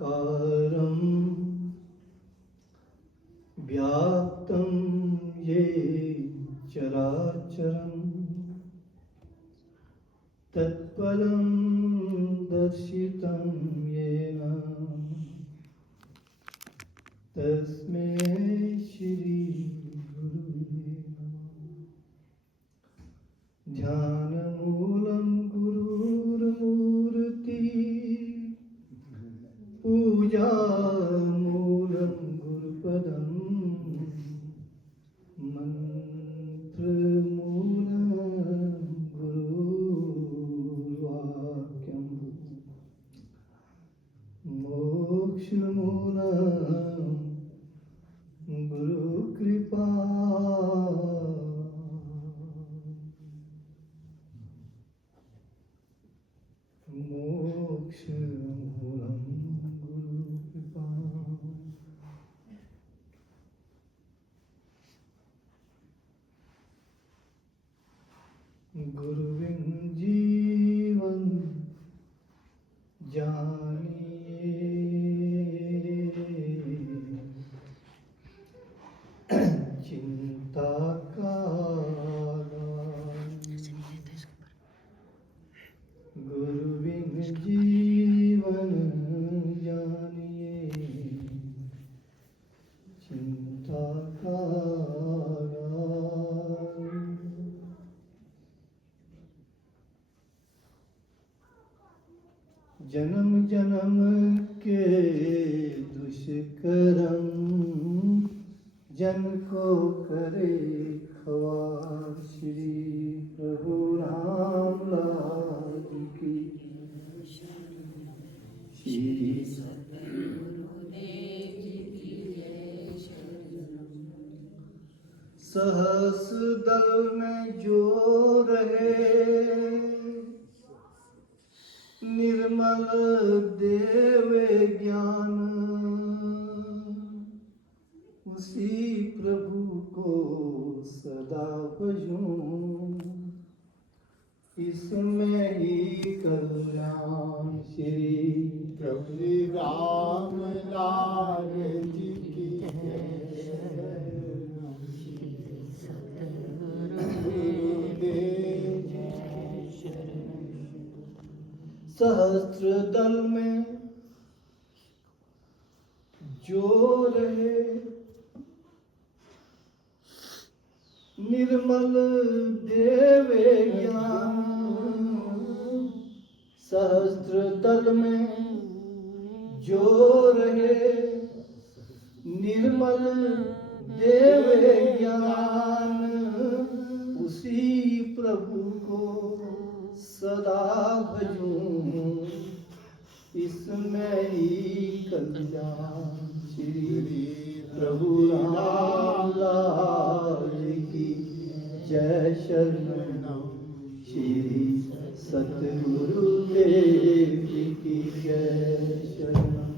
कारं व्याप्तं येन चराचरं तत्पदं दर्शितं येन तस्मै श्री गुरुवे नमः। ध्यानमूलं गुरुर्मूर्ति पूजामूलं गुरुपदं मन्त्रमूलं गुरुर्वाक्यं मोक्षमूलं गुरुकृपा। मोक्षमूलं गुरुकृपा। गुरुविन जीवन जानिए, चिंता का गुरुविन जीवन जानिए, चिंता का जन्म जन्म के दुष्कर्म जन को करे खवार। श्री प्रभु राम लाल की श्री सहस दल में जो रहे निर्मल देव ज्ञान, उसी प्रभु को सदा भजूं, इसमें ही कल्याण। श्री प्रभु राम लाल जी की सहस्त्र दल में जो रहे निर्मल देव ज्ञान, सहस्त्र दल में जो रहे निर्मल देव ज्ञान, उसी प्रभु को सदा भजूं, इसमें ही कल्याण। श्री प्रभु राम लाल की जय शरणम। श्री सतगुरु देव की जय शरणम।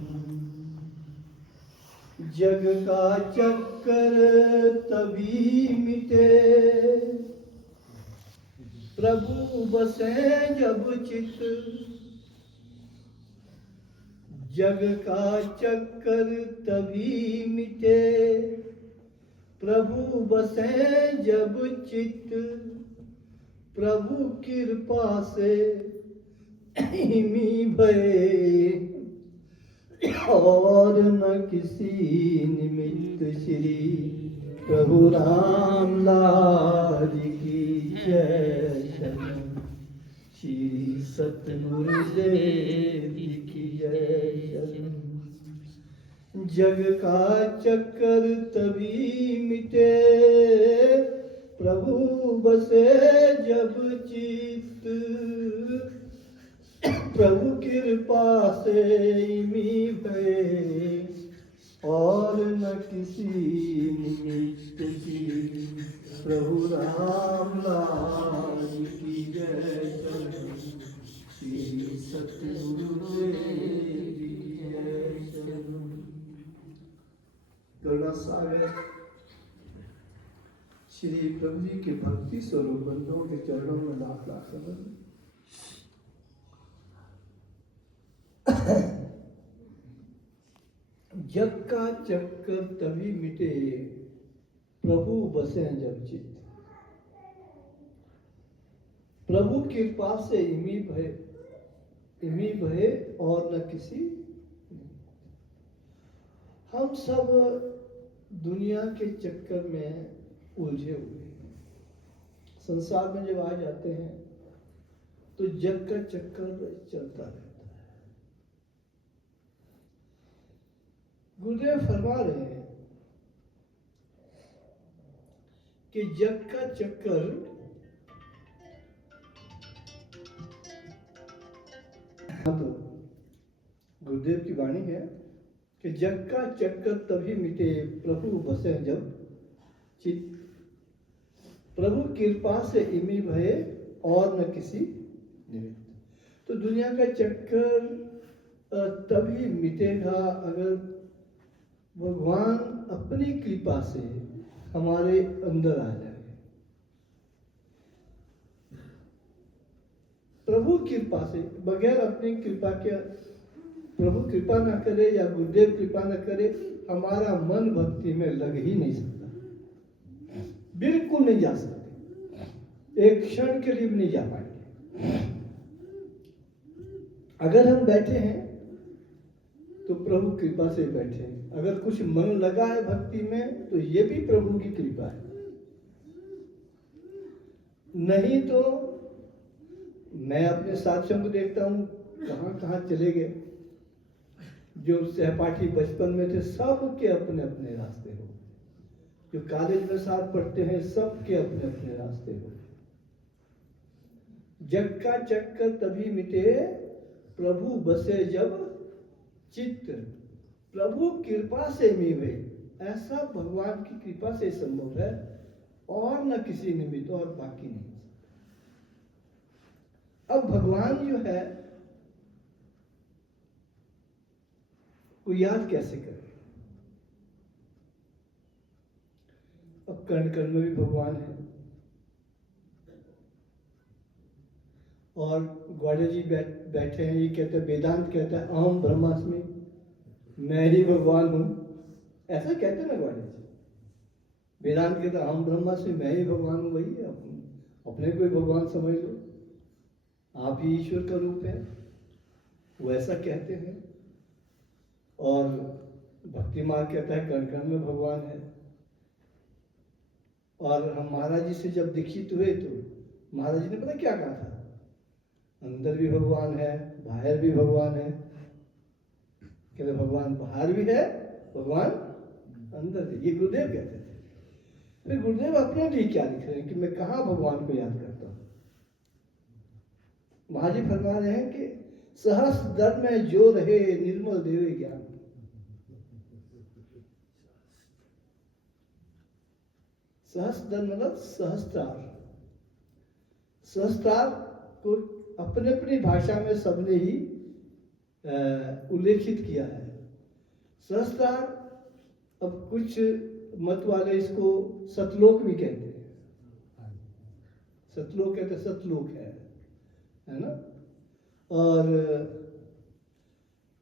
जग का चक्कर तभी मिटे प्रभु बसे जब चित, जग का चक्कर तभी मिटे प्रभु बसे जब चित, प्रभु कृपा से हिमी भये और न किसी निमित्त। श्री प्रभु राम लाल की जय शरण। श्री सतगुरु देव की जय शरण। जग का चक्कर तभी मिटे प्रभु बसे जब चित, प्रभु कृपा से इमी भये और न किसी निमित्त। प्रभु राम लाल की जय शरण। श्री सतगुरु देव की जय शरण। करुणा सागर श्री प्रभु जी के भक्ति स्वरूप बंधुओं के चरणों में लाख लाख नमन। जग का चक्कर तभी मिटे, प्रभु बसे जब चित्त। प्रभु कृपा से इमी भय और न किसी। हम सब दुनिया के चक्कर में उलझे हुए हैं। संसार में जब आ जाते हैं तो जग का चक्कर चलता रहता है। गुरुदेव फरमा रहे हैं कि जग का चक्कर तो गुरुदेव की वाणी है कि जग का चक्कर तभी मिटे, प्रभु बसे जब चित्त। प्रभु कृपा से इमी भये और न किसी निमित्त। तो दुनिया का चक्कर तभी मिटेगा अगर भगवान अपनी कृपा से हमारे अंदर आ जाए। प्रभु कृपा से, बगैर अपनी कृपा के, प्रभु कृपा न करे या गुरुदेव कृपा न करे, हमारा मन भक्ति में लग ही नहीं सकता, बिल्कुल नहीं जा सकते, एक क्षण के लिए भी नहीं जा पाएंगे। अगर हम बैठे हैं तो प्रभु कृपा से बैठे हैं। अगर कुछ मन लगा है भक्ति में तो ये भी प्रभु की कृपा है, नहीं तो मैं अपने साथियों को देखता हूँ कहाँ कहाँ चले गए। जो सहपाठी बचपन में थे सबके अपने अपने रास्ते हो, जो कॉलेज में साथ पढ़ते हैं सबके अपने अपने रास्ते हो। जग का चक्कर तभी मिटे, प्रभु बसे जब चित्त। प्रभु कृपा से मिले, ऐसा भगवान की कृपा से संभव है और न किसी निमित्त, और बाकी नहीं। अब भगवान जो है वो याद कैसे करें? अब कर्ण कर्ण में भी भगवान है, और ग्वालियर जी बैठे हैं, ये कहते हैं, वेदांत कहता है अहम ब्रह्मास्मि, मैं ही भगवान हूं। ऐसा कहते हैं ना ग्वालियर जी। वेदांत कहता है अहम ब्रह्मास्मि, मैं ही भगवान हूं। वही है, अपने को ही भगवान समझ लो, आप ही ईश्वर का रूप है, वो ऐसा कहते हैं। और भक्ति मार्ग कहता है कण कण में भगवान है। और हम महाराज जी से जब दीक्षित हुए तो महाराज जी ने पता क्या कहा था, अंदर भी भगवान है, बाहर भी भगवान है। कहते भगवान बाहर भी है, भगवान अंदर भी। ये गुरुदेव कहते थे। फिर गुरुदेव अपने लिए क्या लिख रहे हैं कि मैं कहाँ भगवान को याद करता हूँ। महाराज जी फरमा रहे हैं कि सहस दर में जो रहे, निर्मल देवे ज्ञान। सहस्त्र मतलब सहस्त्रार। सहस्त्रार को अपने अपनी भाषा में सबने ही उल्लेखित किया है। सहस्त्रार, अब कुछ मत वाले इसको सतलोक भी कहते हैं। सतलोक कहते, सतलोक है ना।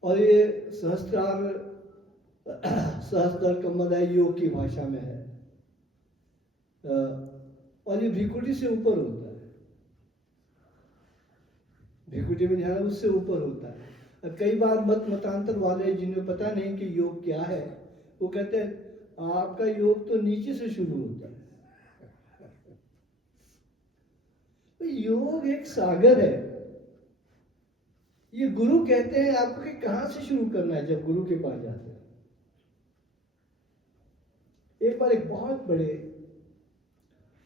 और ये सहस्त्रार सहस्त्र कमल योग की भाषा में है। और ये भिकुटी से ऊपर होता है, भिकुटी में ध्यान उससे ऊपर होता है। कई बार मतांतर वाले जिन्हें पता नहीं कि योग क्या है, वो कहते हैं आपका योग तो नीचे से शुरू होता है। तो योग एक सागर है। ये गुरु कहते हैं आपको कि कहां से शुरू करना है जब गुरु के पास जाते हैं। एक बार एक बहुत बड़े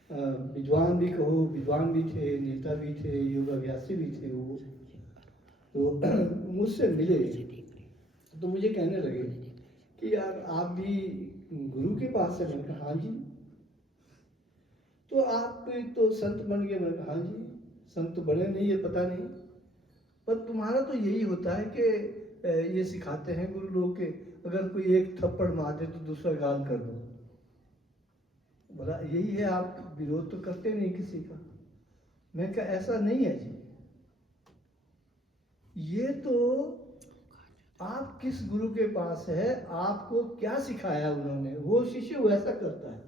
विद्वान भी कहो, विद्वान भी थे, नेता भी थे, योगाभ्यासी भी थे, वो तो मुझसे मिले तो मुझे कहने लगे कि यार आप भी गुरु के पास से। मैंने कहा हाँ जी। तो आप तो संत बन गए। मैंने कहा हाँ जी, संत बने नहीं है पता नहीं, पर तुम्हारा तो यही होता है कि ये सिखाते हैं गुरु लोग के अगर कोई एक थप्पड़ मार दे तो दूसरा गाल कर दो। बोला यही है, आप विरोध तो करते नहीं किसी का। मैं कहा ऐसा नहीं है जी, ये तो आप किस गुरु के पास है, आपको क्या सिखाया उन्होंने, वो शिष्य वैसा करता है।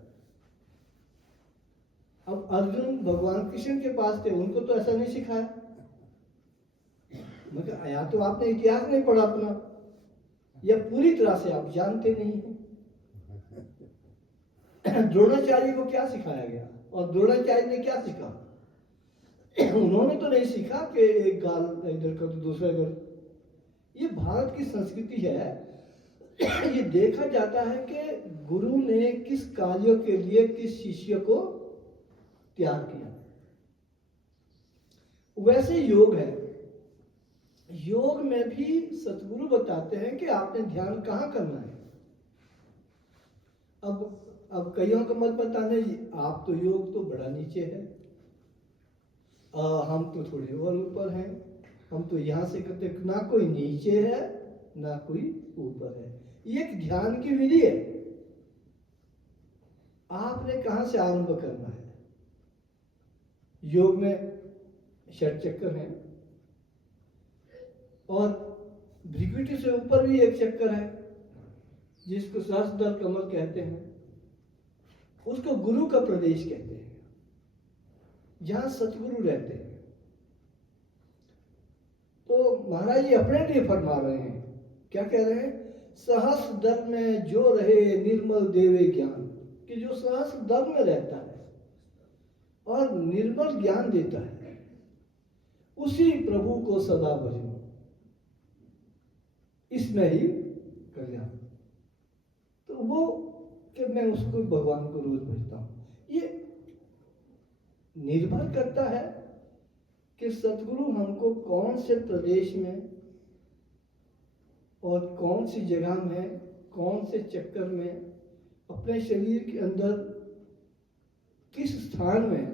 अब अर्जुन भगवान कृष्ण के पास थे, उनको तो ऐसा नहीं सिखाया। मगर या तो आपने इतिहास नहीं पढ़ा अपना, या पूरी तरह से आप जानते नहीं हैं। द्रोणाचार्य को क्या सिखाया गया और द्रोणाचार्य ने क्या सीखा? उन्होंने तो नहीं सीखा कि एक गाल इधर कर दूसरा कर। ये भारत की संस्कृति है। ये देखा जाता है कि गुरु ने किस कार्यों के लिए किस शिष्य को त्याग किया। वैसे योग है, योग में भी सतगुरु बताते हैं कि आपने ध्यान कहाँ करना है। अब कईयों का मत बताने, आप तो योग तो बड़ा नीचे है, हम तो थोड़े और ऊपर हैं, हम तो यहाँ से करते, ना कोई नीचे है ना कोई ऊपर है। ये एक ध्यान की विधि है। आपने कहाँ से आरंभ करना है? योग में षट चक्कर हैं और भृकुटी से ऊपर भी एक चक्कर है जिसको सहस्त्रदल कमल कहते हैं। उसको गुरु का प्रदेश कहते हैं, जहां सतगुरु रहते हैं। तो महाराज जी अपने लिए फरमा रहे हैं, क्या कह रहे हैं? सहस्त्र दल में जो रहे निर्मल देवे ज्ञान, कि जो सहस्त्र दल में रहता है और निर्मल ज्ञान देता है, उसी प्रभु को सदा भजो, इसमें ही कल्याण। तो वो कि मैं उसको भगवान को रोज भजता हूं, ये निर्भर करता है कि सतगुरु हमको कौन से प्रदेश में और कौन सी जगह में, कौन से चक्कर में, अपने शरीर के अंदर किस स्थान में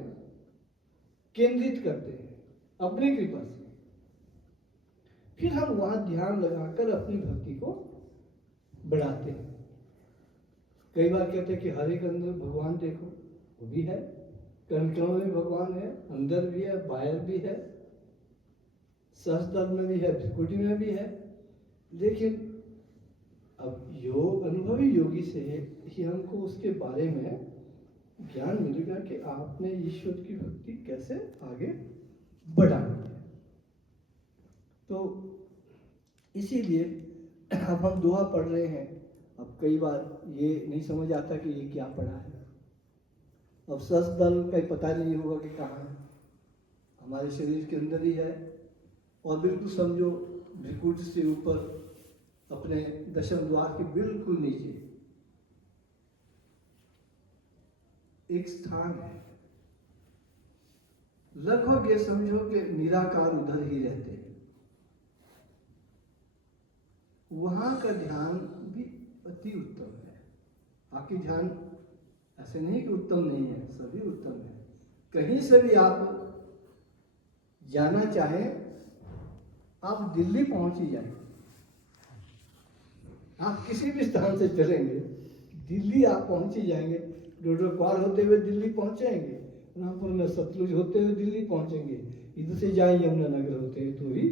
केंद्रित करते हैं अपनी कृपा से। फिर हम वहां ध्यान लगाकर अपनी भक्ति को बढ़ाते हैं। कई बार कहते हैं कि हर एक अंदर भगवान देखो, वो भी है, कण में भगवान है, अंदर भी है, बाहर भी है, सहस्त्र में भी है, भृकुटी में भी है। लेकिन अब योग अनुभवी योगी से ही हमको उसके बारे में ज्ञान मिलेगा कि आपने ईश्वर की भक्ति कैसे आगे बढ़ानी है। तो इसीलिए अब हम दुआ पढ़ रहे हैं। अब कई बार ये नहीं समझ आता कि ये क्या पढ़ा है। अब सहस्त्र दल का पता नहीं होगा कि कहाँ है, हमारे शरीर के अंदर ही है। और बिल्कुल समझो भृकुटी से ऊपर अपने दशम द्वार के बिल्कुल नीचे एक स्थान है। लगभग ये समझो कि निराकार उधर ही रहते हैं। वहां का ध्यान भी अति उत्तम है। बाकी ध्यान ऐसे नहीं कि उत्तम नहीं है, सभी उत्तम है। कहीं से भी आप जाना चाहें, आप दिल्ली पहुंच ही जाएंगे। आप किसी भी स्थान से चलेंगे, दिल्ली आप पहुंच ही जाएंगे। डोडो पार होते हुए दिल्ली पहुंचेंगे, रामपुर में सतलुज होते हुए दिल्ली पहुंचेंगे, इधर से जाएंगे यमुनानगर होते हुए तो भी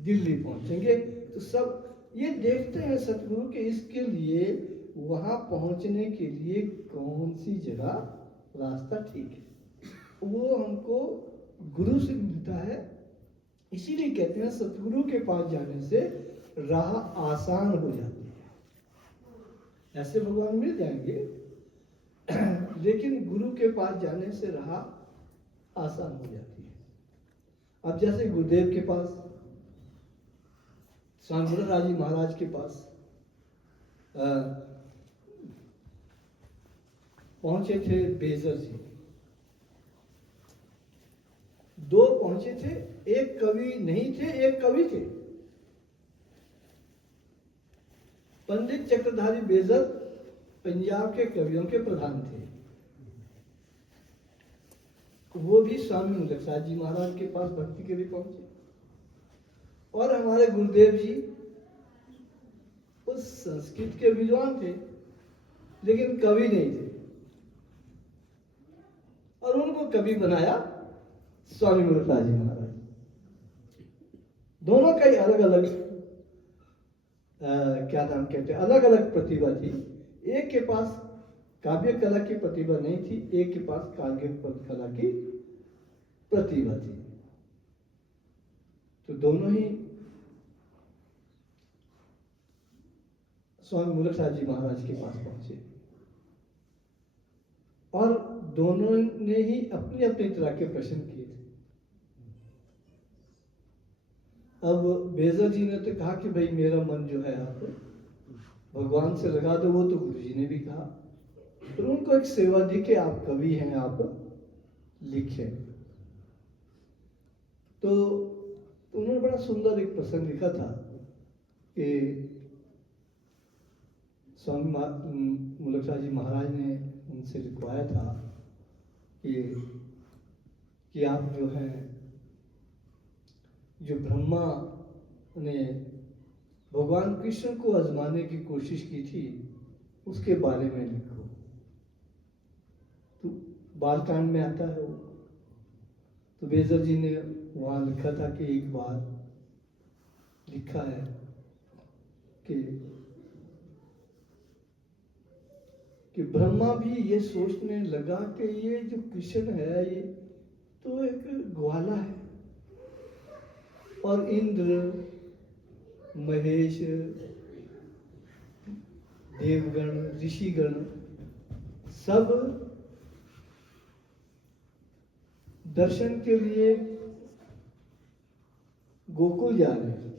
दिल्ली पहुंचेंगे। तो सब ये देखते हैं सतगुरु के इसके लिए वहां पहुंचने के लिए कौन सी जगह रास्ता ठीक है, वो हमको गुरु से मिलता है। इसीलिए कहते हैं सतगुरु के पास जाने से राह आसान हो जाती है। ऐसे भगवान मिल जाएंगे, लेकिन गुरु के पास जाने से राह आसान हो जाती है। अब जैसे गुरुदेव के पास, स्वामी मुरारी जी महाराज के पास पहुंचे थे बेजर जी, दो पहुंचे थे, एक कवि नहीं थे, एक कवि थे। पंडित चक्रधारी बेजर पंजाब के कवियों के प्रधान थे। वो भी स्वामी मुलकसाद जी महाराज के पास भक्ति के लिए पहुंचे। और हमारे गुरुदेव जी उस संस्कृत के विद्वान थे, लेकिन कवि नहीं थे, और उनको कवि बनाया स्वामी मुलकसाद जी महाराज। दोनों का ही अलग अलग क्या नाम कहते हैं, अलग अलग प्रतिभा थी। एक के पास काव्य कला की प्रतिभा नहीं थी, एक के पास काव्य कला की प्रतिभा थी। तो दोनों ही स्वामी मूलकनाथ जी महाराज के पास पहुंचे और दोनों ने ही अपनी अपनी तरह के प्रश्न किए थे। अब बेजर जी ने तो कहा कि भाई मेरा मन जो है आप भगवान से लगा दो, वो तो गुरु जी ने भी कहा। तो उनको एक सेवा दी कि आप कवि हैं, आप लिखें। तो उन्होंने बड़ा सुंदर एक प्रसंग लिखा था कि स्वामी मूलकनाथ जी महाराज ने उनसे लिखवाया था कि आप जो है, जो ब्रह्मा ने भगवान कृष्ण को आजमाने की कोशिश की थी उसके बारे में लिखो। तो बालकांड में आता है वो। तो बेजर जी ने वहां लिखा था कि एक बार लिखा है कि ब्रह्मा भी ये सोचने लगा कि ये जो कृष्ण है ये तो एक ग्वाला है, और इंद्र, महेश, देवगण, ऋषिगण सब दर्शन के लिए गोकुल जा रहे हैं।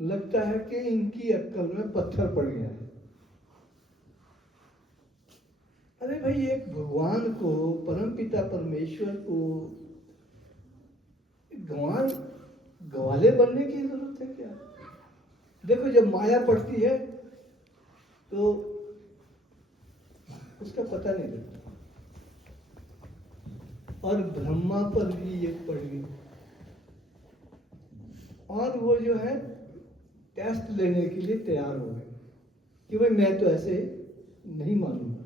लगता है कि इनकी अक्ल में पत्थर पड़ गया है। अरे भाई, एक भगवान को, परमपिता परमेश्वर को ग्वाले बनने की जरूरत है क्या? देखो, जब माया पड़ती है तो उसका पता नहीं लगता। और ब्रह्मा पर भी ये पड़ गई, और वो जो है टेस्ट लेने के लिए तैयार हो गए कि भाई मैं तो ऐसे नहीं मानूंगा।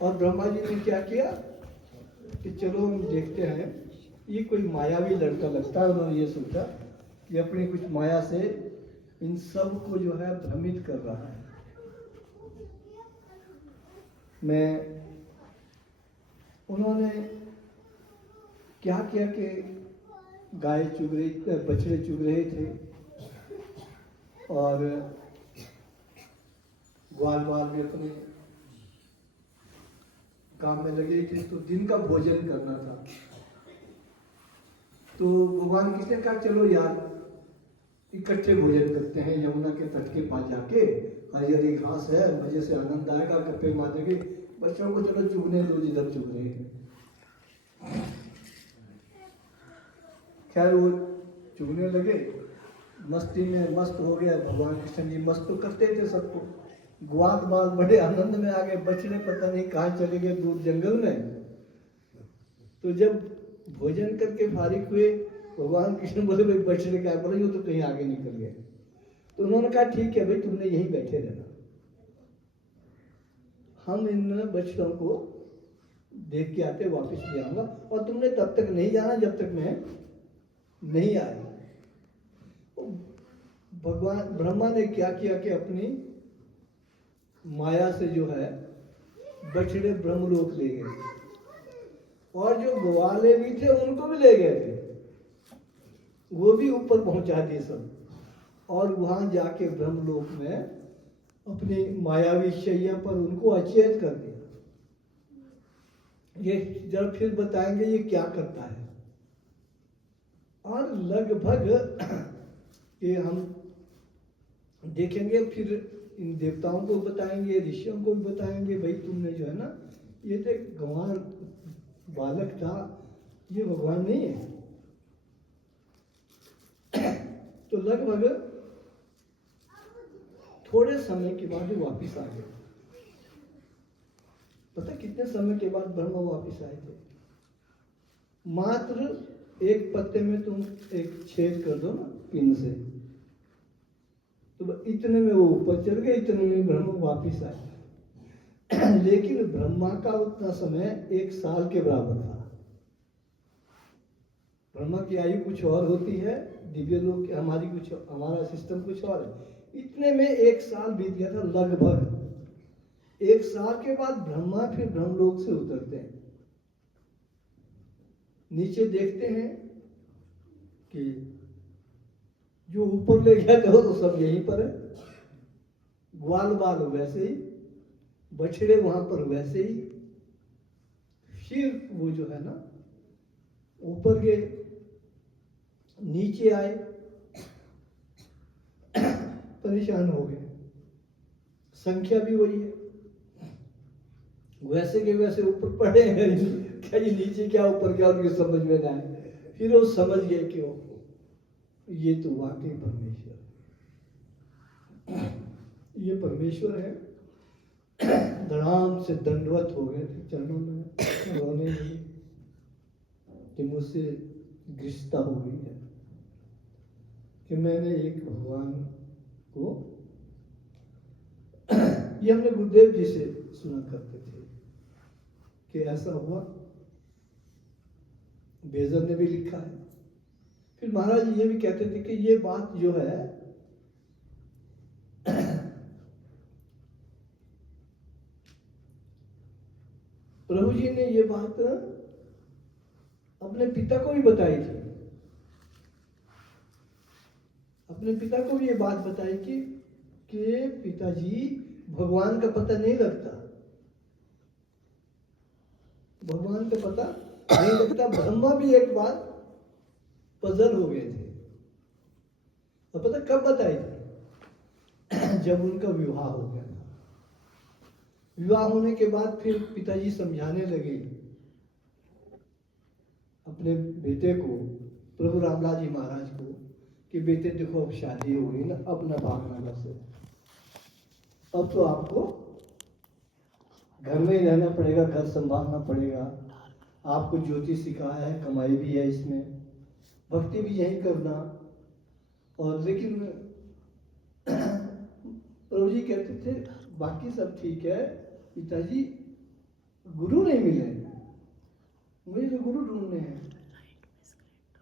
और ब्रह्मा जी ने क्या किया कि चलो हम देखते हैं, ये कोई मायावी लड़का लगता है। उन्होंने ये सोचा कि अपनी कुछ माया से इन सब को जो है भ्रमित कर रहा है। उन्होंने क्या किया कि गाय चुग रही, बछड़े चुग रहे थे और ग्वाल वाल भी अपने काम में लगे थे। तो दिन का भोजन करना था। तो भगवान कृष्ण ने कहा चलो यार इकट्ठे भोजन करते हैं, यमुना के तट के पास जाके, हरी हरी घास है, मजे से आनंद आएगा, गप्पे मारेंगे, बच्चों को चलो चुगने दो जिधर चुग रहे हैं। खैर वो चुगने लगे, मस्ती में मस्त हो गया। भगवान कृष्ण जी मस्त तो करते थे सबको। ग्वाल बाल बड़े आनंद में आ गए, बछड़े पता नहीं कहाँ चले गए दूर जंगल में। तो जब भोजन करके फारिग हुए, भगवान कृष्ण बोले भाई बछड़े क्या? बोले यो तो कहीं आगे निकल गए। तो उन्होंने कहा ठीक है भाई, तुमने यहीं बैठे रहना, हम इन बछड़ों को देख के आते, वापस ले आऊंगा, और तुमने तब तक नहीं जाना जब तक मैं नहीं आई। भगवान ब्रह्मा ने क्या किया कि अपनी माया से जो है बछड़े ब्रह्मलोक ले गए, और जो ग्वाले भी थे उनको भी ले गए थे, वो भी ऊपर पहुंचा दिए सब। और वहां जाके ब्रह्मलोक में अपनी मायावी शैया पर उनको अचेत कर दिया। ये जब फिर बताएंगे ये क्या करता है। और लगभग ये हम देखेंगे, फिर इन देवताओं को बताएंगे, ऋषियों को भी बताएंगे, भाई तुमने जो है ना, ये तो एक गंवार बालक था, ये भगवान नहीं है। तो लगभग थोड़े समय के बाद वो वापिस आ गए। पता कितने समय के बाद ब्रह्मा वापिस आए थे? मात्र एक पत्ते में तुम एक छेद कर दो ना पिन से, तो इतने में वो ऊपर चल गए, इतने में ब्रह्मा वापिस आए। लेकिन ब्रह्मा का उतना समय 1 साल के बराबर था। ब्रह्मा की आयु कुछ और होती है, दिव्य लोक हमारी कुछ, हमारा सिस्टम कुछ और है। इतने में 1 साल बीत गया था लगभग। 1 साल के बाद ब्रह्मा फिर ब्रह्मलोक से उतरते हैं, नीचे देखते हैं कि जो ऊपर ले गया था तो सब यहीं पर है, ग्वाल बाल वैसे ही, बछड़े वहां पर वैसे ही। फिर वो जो है ना ऊपर गए, नीचे आए, परेशान हो गए, संख्या भी वही है, वैसे के वैसे ऊपर पड़े हैं, क्या ये नीचे क्या ऊपर क्या उनकी समझ में ना आए। फिर वो समझ गए कि ये तो वाकई परमेश्वर, ये परमेश्वर है। धड़ाम से दंडवत हो गए थे चरणों में, रोने लगे कि मुझसे गृहस्था हो गई है कि मैंने एक भगवान को, ये हमने गुरुदेव जी से सुना करते थे कि ऐसा हुआ, बेजर ने भी लिखा है। फिर महाराज ये भी कहते थे कि ये बात जो है प्रभु जी ने ये बात अपने पिता को भी बताई थी, अपने पिता को भी ये बात बताई कि पिताजी भगवान का पता नहीं लगता, भगवान का पता नहीं लगता। ब्रह्मा भी एक बार पजल हो गए थे, और पता कब बताई थी? जब उनका विवाह हो गया था। विवाह होने के बाद फिर पिताजी समझाने लगे अपने बेटे को, प्रभु रामलाल जी महाराज को, कि बेटे देखो अब शादी हो गई ना, अब न भागना घर से, अब तो आपको घर में ही रहना पड़ेगा, घर संभालना पड़ेगा, आपको ज्योतिष सिखाया है, कमाई भी है इसमें, भक्ति भी यही करना। और लेकिन प्रभु जी कहते थे बाकी सब ठीक है पिताजी, गुरु नहीं मिले, मुझे तो गुरु ढूंढने हैं।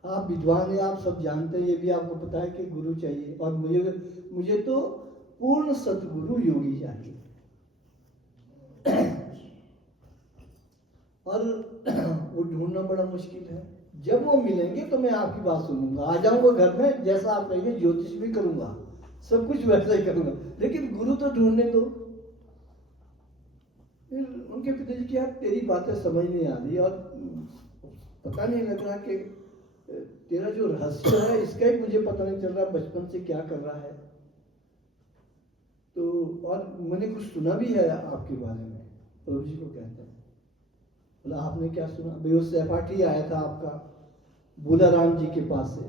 आप विद्वान हैं, आप सब जानते हैं, ये भी आपको पता है कि गुरु चाहिए, और मुझे तो पूर्ण सतगुरु योगी चाहिए। और वो ढूंढना बड़ा मुश्किल है। जब वो मिलेंगे तो मैं आपकी बात सुनूंगा, आ जाऊंगा घर में, जैसा आप कहेंगे ज्योतिष भी करूंगा, सब कुछ वैसा ही करूंगा, लेकिन गुरु तो ढूंढने दो। फिर उनके पिताजी की यार तेरी बातें समझ नहीं आ रही, और पता नहीं लग रहा कि तेरा जो रहस्य है इसका ही मुझे पता नहीं चल रहा बचपन से क्या कर रहा है। तो और मैंने कुछ सुना भी है आपके बारे में, प्रभु जी को कहते हैं। बोला आपने क्या सुना? भाई वो सहपाठी आया था आपका बुलाराम जी के पास से,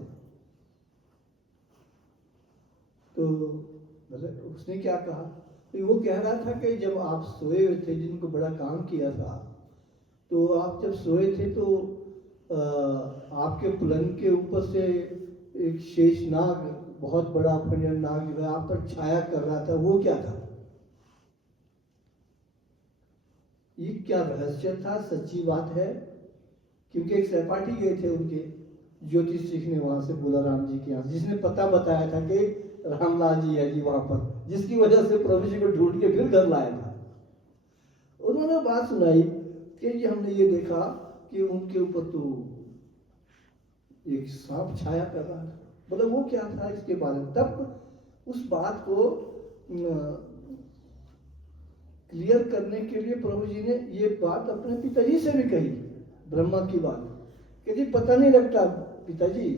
तो उसने क्या कहा? तो वो कह रहा था कि जब आप सोए हुए थे, जिनको बड़ा काम किया था, तो आप जब सोए थे तो आपके पलंग के ऊपर से एक शेषनाग, बहुत बड़ा नाग जो है आप पर छाया कर रहा था, वो क्या था? ये क्या रहस्य था? सच्ची बात है, क्योंकि एक सहपाठी गए थे उनके ज्योतिष सीखने वहां से बुलाराम जी के यहाँ, जिसने पता बताया था कि रामलाल जी है जी वहां पर, जिसकी वजह से प्रभु जी को ढूंढ के फिर घर लाया था। उन्होंने बात सुनाई कि जी हमने ये देखा कि उनके ऊपर तो एक सांप छाया कर रहा था। बोला वो क्या था इसके बारे में? तब उस बात को क्लियर करने के लिए प्रभु जी ने ये बात अपने पिताजी से भी कही, ब्रह्मा की बात, कि जी पता नहीं लगता पिताजी,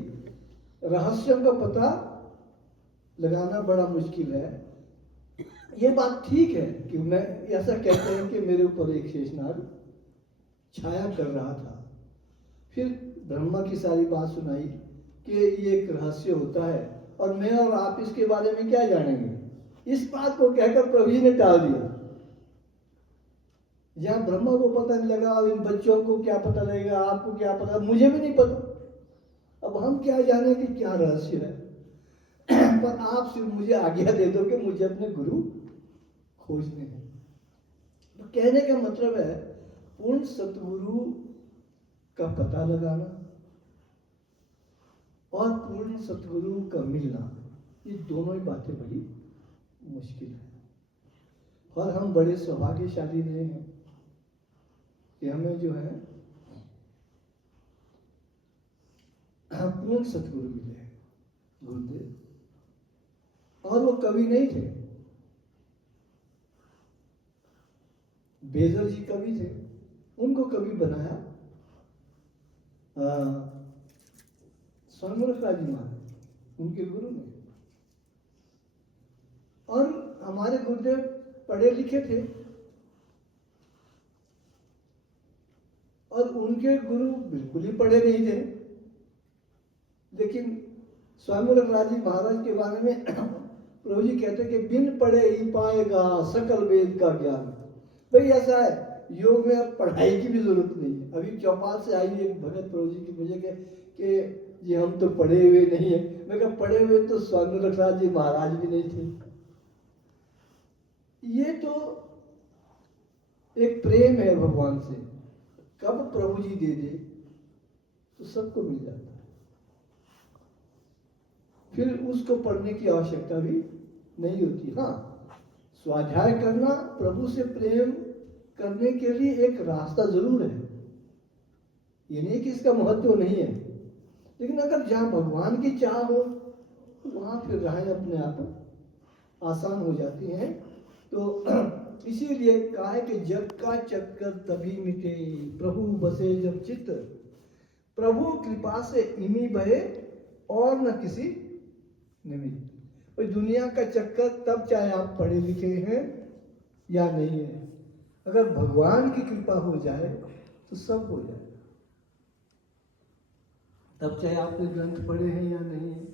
रहस्यों का पता लगाना बड़ा मुश्किल है। ये बात ठीक है कि मैं ऐसा कहते हैं कि मेरे ऊपर एक शेषनाग छाया कर रहा था। फिर ब्रह्मा की सारी बात सुनाई कि ये एक रहस्य होता है और मैं और आप इसके बारे में क्या जानेंगे। इस बात को कहकर प्रभु जी ने टाल दिया। जहां ब्रह्मा को पता नहीं लगा, इन बच्चों को क्या पता लगेगा, आपको क्या पता, मुझे भी नहीं पता। अब हम क्या जाने कि क्या रहस्य है। पर आप सिर्फ मुझे आज्ञा दे दो कि मुझे अपने गुरु खोजने हैं। तो कहने का मतलब है पूर्ण सतगुरु का पता लगाना, और पूर्ण सतगुरु का मिलना, ये दोनों ही बातें बड़ी मुश्किल है। और हम बड़े सौभाग्यशाली रहे हैं कि हमें जो है हम पूर्ण सतगुरु मिले हैं, गुरुदेव। और वो कवि नहीं थे, बेजर जी कवि थे, उनको कवि बनाया स्वामी रखराज जी महाराज, उनके गुरु ने। और हमारे गुरुदेव पढ़े लिखे थे और उनके गुरु बिल्कुल ही पढ़े नहीं थे, लेकिन स्वामी रखराज जी महाराज के बारे में प्रभु जी कहते कि बिन पढ़े ही पाएगा सकल वेद का ज्ञान। भाई ऐसा है, योग में अब पढ़ाई की भी जरूरत नहीं है। अभी चौपाल से आई एक भगत प्रभु जी की मुझे कि जी हम तो पढ़े हुए नहीं है। मैं कहा पढ़े हुए तो स्वामी रखराज जी महाराज भी नहीं थे। ये तो एक प्रेम है भगवान से, कब प्रभु जी दे दे तो सबको मिल जाता है, फिर उसको पढ़ने की आवश्यकता भी नहीं होती। हाँ, स्वाध्याय करना प्रभु से प्रेम करने के लिए एक रास्ता जरूर है, ये नहीं कि इसका महत्व नहीं है, लेकिन अगर जहां भगवान की चाह हो वहां फिर राहें अपने आप आसान हो जाती हैं। तो इसीलिए कहा है कि जग का चक्कर तभी मिटे प्रभु बसे जब चित्त, प्रभु कृपा से इमी बहे और न किसी निमित्त। और दुनिया का चक्कर तब चाहे आप पढ़े लिखे हैं या नहीं है, अगर भगवान की कृपा हो जाए तो सब हो जाए। तब चाहे आपने ग्रंथ पढ़े हैं या नहीं है,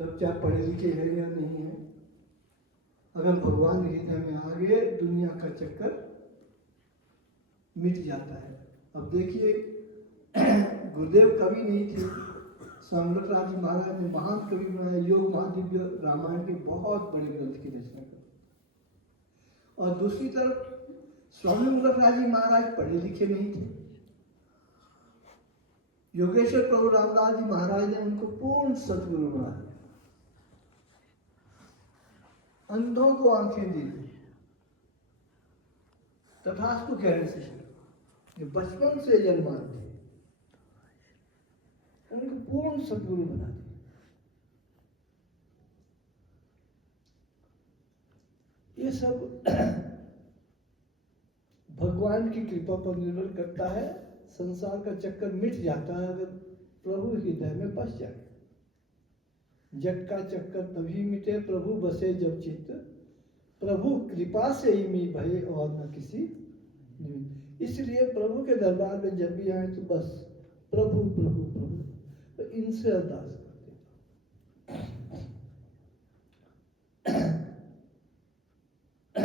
तब चाहे पढ़े लिखे हैं या नहीं है, अगर भगवान हृदय में आ गए दुनिया का चक्कर मिट जाता है। अब देखिए गुरुदेव कवि नहीं थे, स्वामी रखराज जी महाराज ने महान कवि बनाए, योग महादिव्य रामायण के बहुत बड़े ग्रंथ की रचना कर। और दूसरी तरफ स्वामी रखराज जी महाराज पढ़े लिखे नहीं थे, योगेश्वर प्रभु रामदास जी महाराज ने उनको पूर्ण सतगुरु बनाया, अंधों को आंखें दी, तथास्तु कहने से जो बचपन से जन्मा थे उनको पूर्ण सतगुरु बना दिया। ये सब भगवान की कृपा पर निर्भर करता है। संसार का चक्कर मिट जाता है अगर प्रभु हृदय में बस जाए। जग का चक्कर तभी मिटे प्रभु बसे जब चित्त, प्रभु कृपा से ही मी भय और न किसी निमित्त। इसलिए प्रभु के दरबार में जब भी आए तो बस प्रभु प्रभु प्रभु, तो इनसे अरदास करते।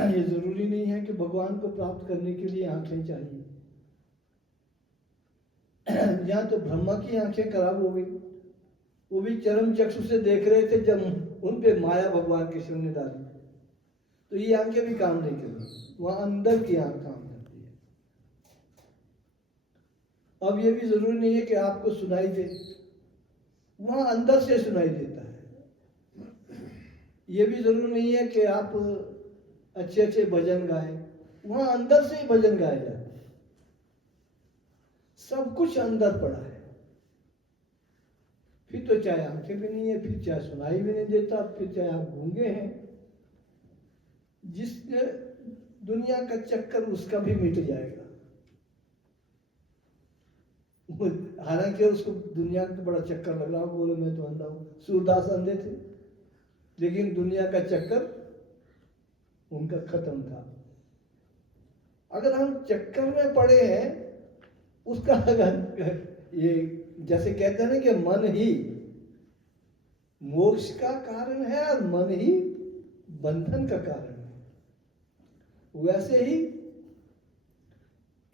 ये जरूरी नहीं है कि भगवान को प्राप्त करने के लिए आंखें चाहिए। यहाँ तो ब्रह्मा की आंखें खराब हो गई, वो भी चरम चक्षु से देख रहे थे जब उन पे माया भगवान कृष्ण ने डाली, तो ये आंखें भी काम नहीं कर रही, वहां अंदर की आंख काम करती है। अब ये भी जरूरी नहीं है कि आपको सुनाई दे, वहां अंदर से सुनाई देता है। ये भी जरूरी नहीं है कि आप अच्छे अच्छे भजन गाएं, वहां अंदर से ही भजन गाए जाते हैं। सब कुछ अंदर पड़ा है, फिर तो चाहे आंखें भी नहीं है, फिर चाहे सुनाई भी नहीं देता, फिर चाहे आप गूंगे हैं, जिसने दुनिया का चक्कर उसका भी मिट जाएगा। हालांकि उसको दुनिया का बड़ा चक्कर लग रहा हो, बोले मैं तो अंधा हूं। सूरदास अंधे थे, लेकिन दुनिया का चक्कर उनका खत्म था। अगर हम चक्कर में पड़े हैं, उसका अगर ये जैसे कहते हैं ना कि मन ही मोक्ष का कारण है और मन ही बंधन का कारण है, वैसे ही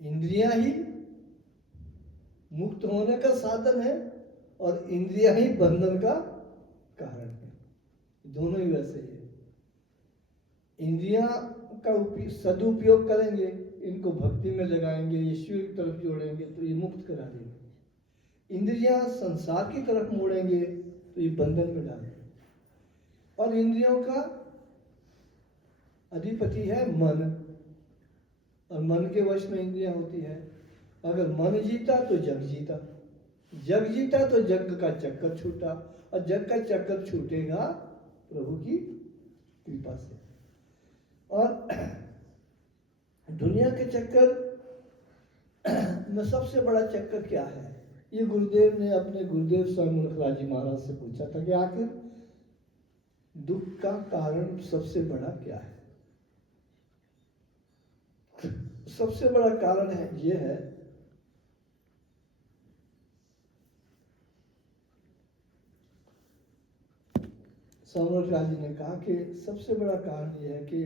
इंद्रियां ही मुक्त होने का साधन है और इंद्रियां ही बंधन का कारण है। दोनों ही वैसे ही है। इंद्रियां का सदुपयोग करेंगे, इनको भक्ति में लगाएंगे, ईश्वर की तरफ जोड़ेंगे तो ये मुक्त करा देंगे। इंद्रियां संसार की तरफ मोड़ेंगे तो ये बंधन में डालेंगे। और इंद्रियों का अधिपति है मन, और मन के वश में इंद्रियां होती है। अगर मन जीता तो जग जीता, जग जीता तो जग का चक्कर छूटा, और जग का चक्कर छूटेगा प्रभु की कृपा से। और दुनिया के चक्कर में सबसे बड़ा चक्कर क्या है? ये गुरुदेव ने अपने गुरुदेव स्वामी मुलकराज जी महाराज से पूछा था कि आखिर दुख का कारण सबसे बड़ा क्या है? सबसे बड़ा कारण है ये है स्वामी मुलकराज जी ने कहा कि सबसे बड़ा कारण ये है कि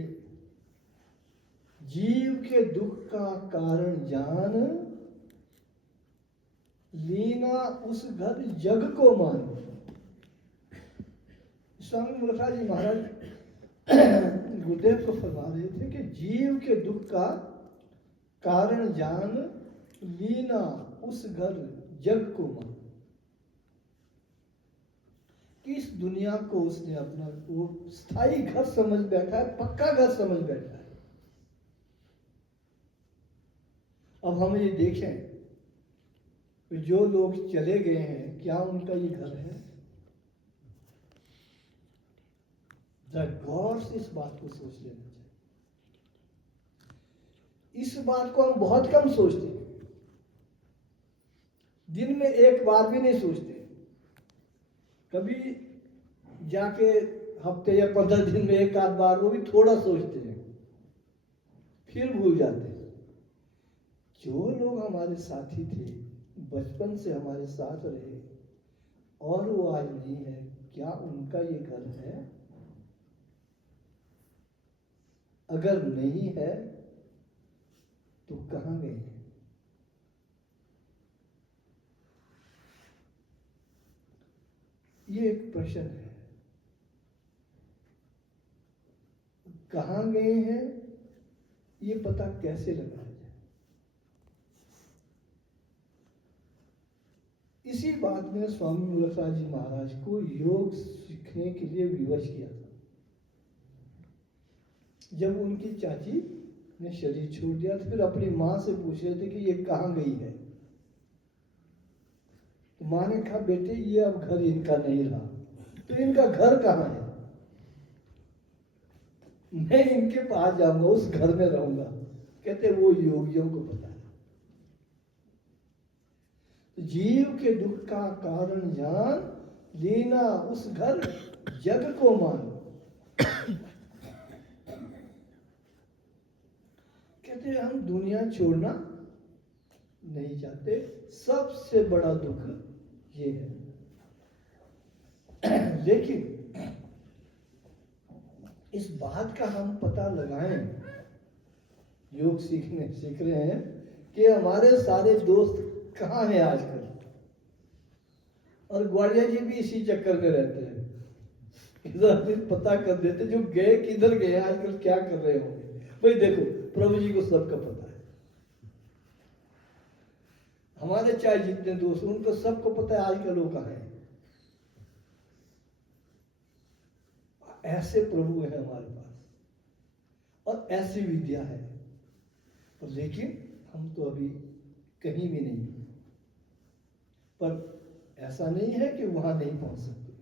जीव के दुख का कारण जान लीना उस घर जग को मान। स्वामी मुलकराज जी महाराज गुरुदेव को फरमा रहे थे कि जीव के दुख का कारण जान लीना उस घर जग को मान। कि इस दुनिया को उसने अपना वो स्थायी घर समझ बैठा है, पक्का घर समझ बैठा है। अब हम ये देखें कि जो लोग चले गए हैं, क्या उनका ये घर है? गौर से इस बात को सोच लेना चाहिए। इस बात को हम बहुत कम सोचते हैं, दिन में एक बार भी नहीं सोचते। कभी जाके हफ्ते या 15 दिन में एक आध बार, वो भी थोड़ा सोचते हैं, फिर भूल जाते हैं। जो लोग हमारे साथी थे, बचपन से हमारे साथ रहे, और वो आज नहीं है, क्या उनका ये घर है? अगर नहीं है तो कहां गए हैं? ये एक प्रश्न है। कहां गए हैं ये पता कैसे लगाया जाए? इसी बात में स्वामी मुलकराज जी महाराज को योग सीखने के लिए विवश किया था। जब उनकी चाची ने शरीर छोड़ दिया तो फिर अपनी माँ से पूछ रहे थे कि ये कहाँ गई है। तो माँ ने कहा, बेटे ये अब घर इनका नहीं रहा, तो इनका घर कहाँ है? मैं इनके पास जाऊंगा, उस घर में रहूंगा। कहते वो योगियों को पता है। जीव के दुख का कारण जान लीना उस घर जग को मान। कहते हम दुनिया छोड़ना नहीं चाहते। सबसे बड़ा दुख ये है। लेकिन इस बात का हम पता लगाएं, योग सीख रहे हैं कि हमारे सारे दोस्त कहाँ हैं आजकल। और ग्वालियर जी भी इसी चक्कर में रहते हैं, इधर पता कर देते जो गए किधर गए, आजकल क्या कर रहे होंगे। भाई देखो, प्रभु जी को सबका पता है। हमारे चाहे जितने दोस्त उनको सबको पता है आजकल वो कहाँ है। ऐसे प्रभु है हमारे पास और ऐसी विद्या है, लेकिन हम तो अभी कहीं भी नहीं। पर ऐसा नहीं है कि वहां नहीं पहुंच सकते।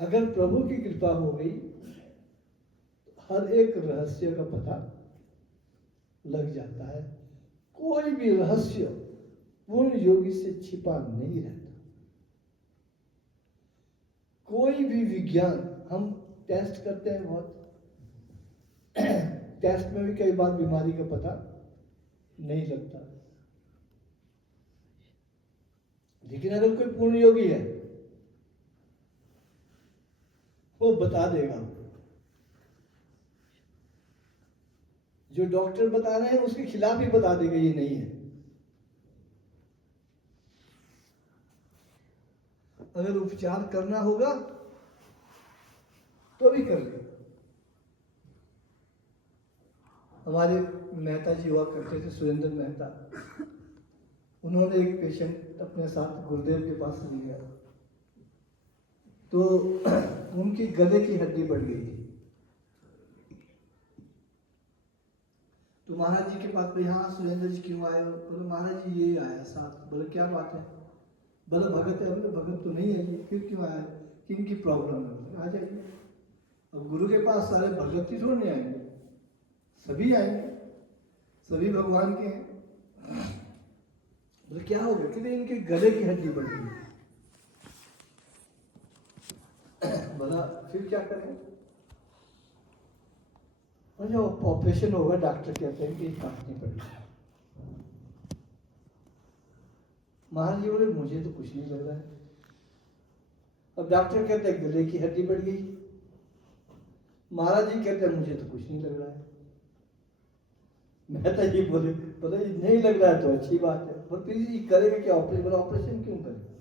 अगर प्रभु की कृपा हो गई तो हर एक रहस्य का पता लग जाता है। कोई भी रहस्य पूर्ण योगी से छिपा नहीं रहता। कोई भी विज्ञान, हम टेस्ट करते हैं बहुत, टेस्ट में भी कई बार बीमारी का पता नहीं लगता। लेकिन अगर कोई पूर्ण योगी है वो बता देगा। जो डॉक्टर बता रहे हैं उसके खिलाफ ही बता देगा ये नहीं है। अगर उपचार करना होगा तो भी कर ले। हमारे मेहता जी हुआ करते थे, सुरेंद्र मेहता, उन्होंने एक पेशेंट अपने साथ गुरुदेव के पास लिया, तो उनकी गले की हड्डी बढ़ गई थी। तो महाराज जी के पास भाई, हाँ सुरेंद्र जी क्यों आए हो? बोले महाराज जी ये आया साथ। बोले क्या बात है? बोले भगत है। बोले भगत तो नहीं है ये, फिर क्यों आया? किन की प्रॉब्लम है? आ जाइए। अब गुरु के पास सारे भगत ही थोड़े आएंगे, सभी आएंगे, सभी भगवान के हैं। बोले क्या हो गया? कि नहीं, इनके गले की हड्डी बढ़ गई। बोला फिर क्या करें? जो ऑपरेशन होगा, डॉक्टर कहते हैं कि काटनी पड़ेगी। महाराज जी बोले मुझे तो कुछ नहीं लग रहा है। अब डॉक्टर कहते हैं गले की हड्डी बढ़ गई, महाराज जी कहते हैं मुझे तो कुछ नहीं लग रहा है। मैं तो ये बोले नहीं लग रहा है तो अच्छी बात है। बोले फिर ये करेगा क्या ऑपरेशन? बोला ऑपरेशन क्यों करेगा?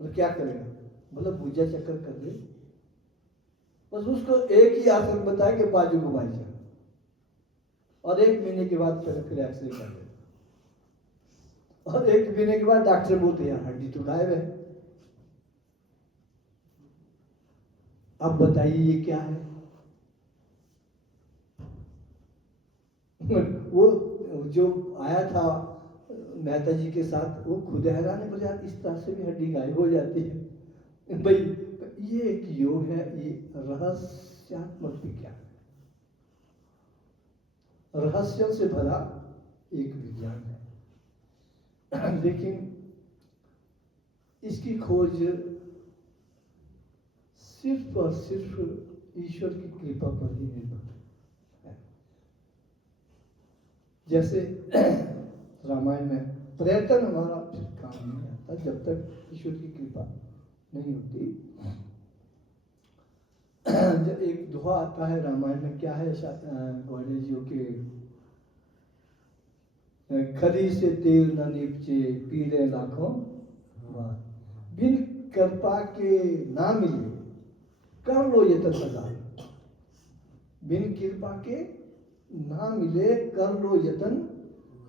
बोले क्या करेगा? बोला भुजा चक्कर कर ले, बस उसको एक ही आसन बताया कि बाजू घुमाई जाए, और 1 महीने के बाद फिर एक्सरे कर ले, और 1 महीने के बाद डॉक्टर बोलते यार हड्डी तो गायब है। अब बताइए ये क्या है? वो जो आया था मेहता जी के साथ, वो खुद हैरान है। बोले यार इस तरह से भी हड्डी गायब हो जाती है। भाई ये एक योग है, ये रहस्यात्मक विज्ञान है, रहस्यों से भरा एक विज्ञान है। लेकिन इसकी खोज सिर्फ और सिर्फ ईश्वर की कृपा पर ही निर्भर है। जैसे रामायण में प्रयत्न हमारा फिर काम नहीं आता जब तक ईश्वर की कृपा नहीं होती। जब एक दोहा आता है रामायण में, क्या है ग्वालियर जी के, खरी से तेल न निपचे पीले लाखों बार, बिन कृपा के ना मिले कर लो यतन हजार। बिन कृपा के ना मिले कर लो यतन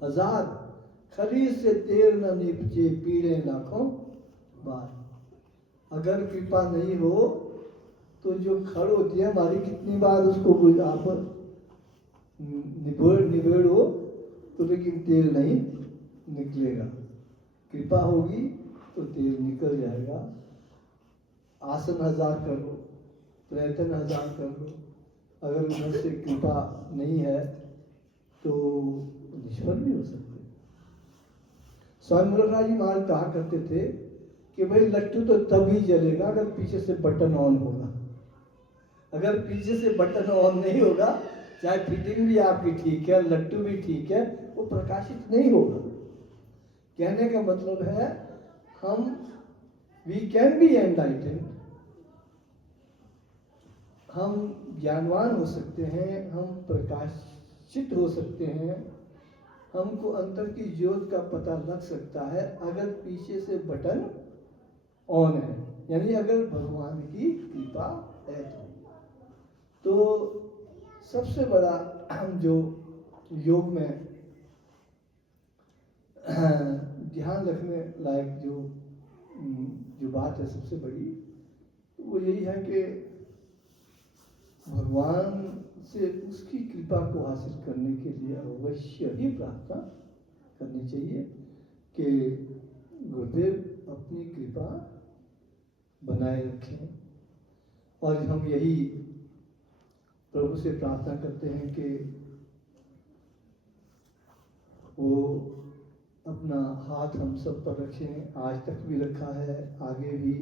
हजार, खरी से तेल न निपचे पीले लाखों बार। अगर कृपा नहीं हो तो जो खड़ होती है हमारी, कितनी बार उसको आप निबेड़ो तो लेकिन तेल नहीं निकलेगा। कृपा होगी तो तेल निकल जाएगा। आसन 1000 कर लो, प्रयत्न 1000 कर लो, अगर उधर से कृपा नहीं है तो निष्फल भी हो सकते। स्वामी मुरलीधर जी महाराज कहा करते थे कि भाई लट्टू तो तभी जलेगा अगर पीछे से बटन ऑन होगा। अगर पीछे से बटन ऑन नहीं होगा, चाहे फिटिंग भी आपकी ठीक है, लट्टू भी ठीक है, वो प्रकाशित नहीं होगा। कहने का मतलब है हम वी कैन बी एनलाइटेंड, हम ज्ञानवान हो सकते हैं, हम प्रकाशित हो सकते हैं, हमको अंतर की ज्योत का पता लग सकता है अगर पीछे से बटन ऑन है, यानी अगर भगवान की कृपा है तो सबसे बड़ा जो योग में ध्यान रखने लायक जो बात है सबसे बड़ी, वो यही है कि भगवान से उसकी कृपा को हासिल करने के लिए अवश्य ही प्रार्थना करनी चाहिए कि गुरुदेव अपनी कृपा बनाए रखें। और हम यही प्रभु से प्रार्थना करते हैं कि वो अपना हाथ हम सब पर रखें। आज तक भी रखा है, आगे भी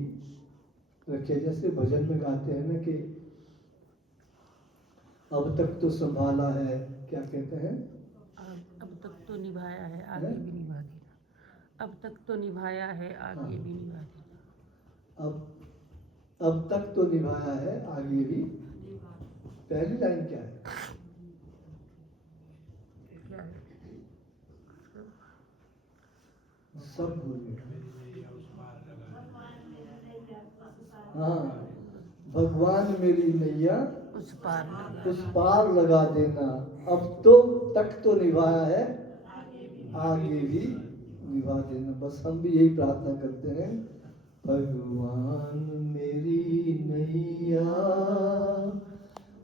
रखे। जैसे भजन में गाते हैं ना कि अब तक तो संभाला है, क्या कहते हैं, अब तक तो निभाया है, आगे भी निभा देगा। अब तक तो निभाया है, आगे भी निभा देगा। अब तक तो निभाया है, आगे भी। पहली लाइन क्या है? क्या है? सब भूल गए। हाँ, भगवान मेरी नैया उस पार लगा देना। अब तो तक तो निभाया है, आगे भी निभा देना। बस हम भी यही प्रार्थना करते हैं, भगवान मेरी नैया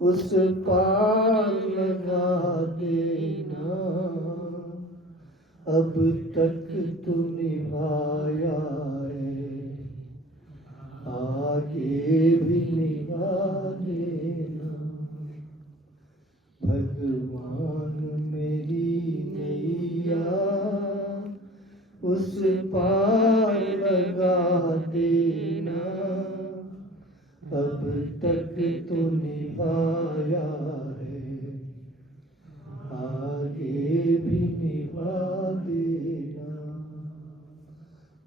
उस पार लगा देना, अब तक तू निभाया है, आगे भी निभा देना। भगवान मेरी नैया उस पार लगा देना, अब तक तो निभाया है, आगे भी निभा देना।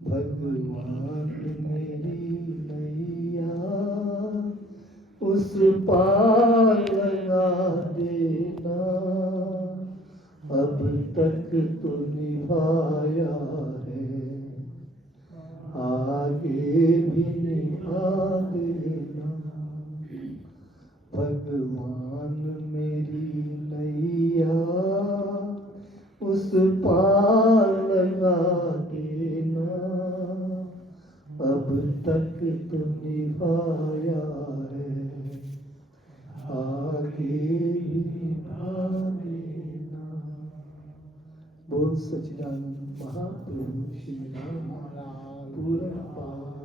भगवान मेरी नैया उस पार लगा देना, अब तक तो निभाया है, आगे भी निभा देना। भगवान मेरी नैया उस पार लगा देना, अब तक तो निभाया है, आगे भी निभा देना। बोल सच्चिदानंद महाप्रभु श्री राम पूर्ण पावन